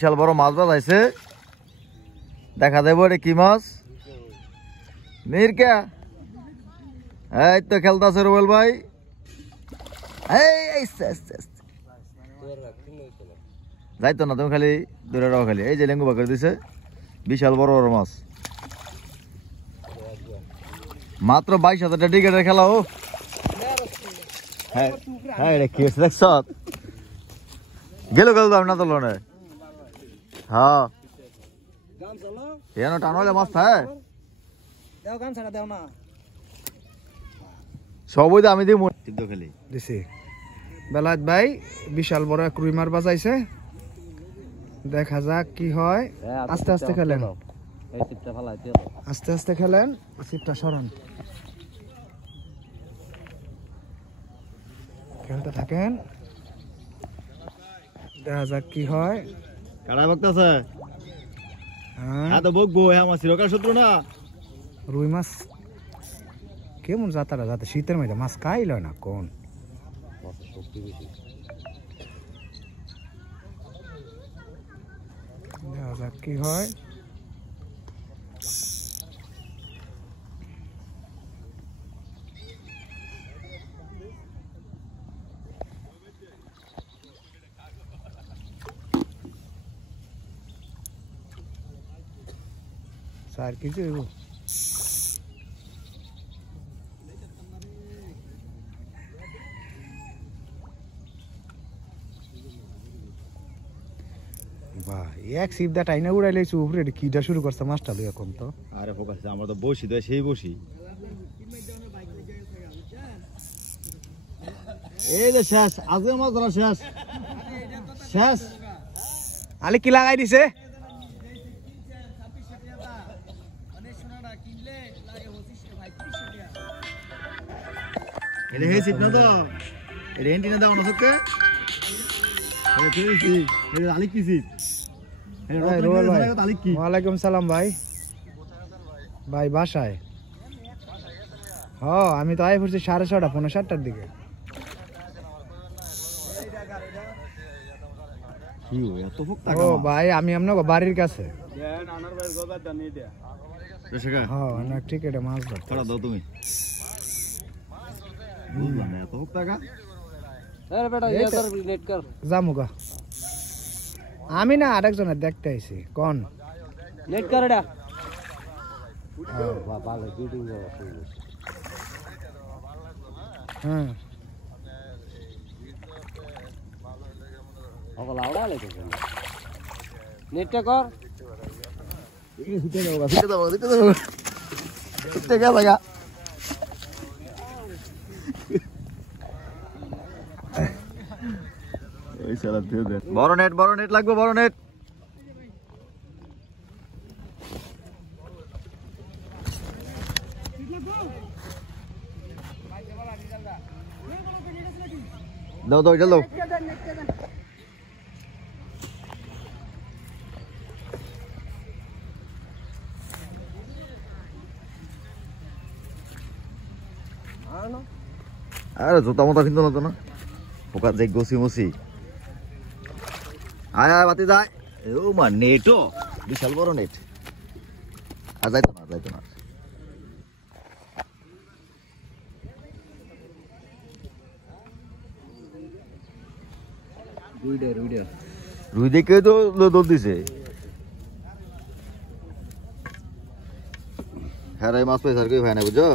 বিশাল বড় মাছ বাজাইছে, দেখা দেবো রে কি মাছ। মিরকা এই তো খেলতেছে রুবেল ভাই। যাইতো না তুমি, খালি দূরে রাখো খালি। এই যে লেঙ্গু বাকর দিছে, বিশাল বড় বড় মাছ। মাত্র 22,000 টাকা টিকেটের খেলা। ও হ্যাঁ হ্যাঁ, এটা কি হচ্ছে দেখছ? গেল গেল দাম না তো লোনে। হ্যাঁ এনো টানো হলে মাছ থাকে সবই তো আমি দিই সিদ্ধ খেলি দিছি। বেলায়েত ভাই বিশাল বড় এক রুই মাছ বাজাইছে, দেখা যাক কি হয়। আস্তে আস্তে খেলেন, আস্তে আস্তে খেলেন, সিটটা সরান, খেলতে থাকেন, দেখা যাক কি হয়। কারা বকতেছে? হ্যাঁ তো বকবো, আমার চিরকাল শত্রু না। রুই মাছ কেমন যাতারা যাতে শীতের মধ্যে মাছ খাইল না কোন। দেখা যাক কি হয়। স্যার কিছু বাহ, এক সিপদা টাইনা উড়াইলে উপরে কিটা শুরু করছে মাছটা লই এখন তো। আরে ফোকাস, আমরা তো বসি তো সেই বসি। এই যে শেষ, আজকে মাছ ধরা শেষ শেষ। আলে কি লাগাই দিছে? এটা হে সিট না তো, এটা এন্টিনা দাও না সত্যি। এই তুইছি এটা আলিক কি সিট? ওয়ালাইকুম সালাম ভাই। ভাই বাসায়? হ্যাঁ আমি তো আই পড়ছি 6:30 পৌনে 7টার দিকে। ও ভাই আমি আপনার বাড়ির কাছে। হ্যাঁ অনেক টিকেটে মাছ ধরো তুমি। জামুগা আমি না আরেকজনের দেখতে আইছি কোন নেট কারেডা। হ্যাঁ নেটটা কর। বড় নেট, বড় নেট লাগবে, বড় নেট। দাও দাও জল দাও। আরে জোতা মোতা কিন্তু না তো না, পোকা যে গসি মসি। আয় আয় বাতি যায়। ও মা নেটও বিশাল বড় নেট। আর যাইতো না, যাইতো না। রুই দেখে তো দৌড় দিছে। হ্যাঁ মাছ পাইছে আর কেউ ভাই না, বুঝছো?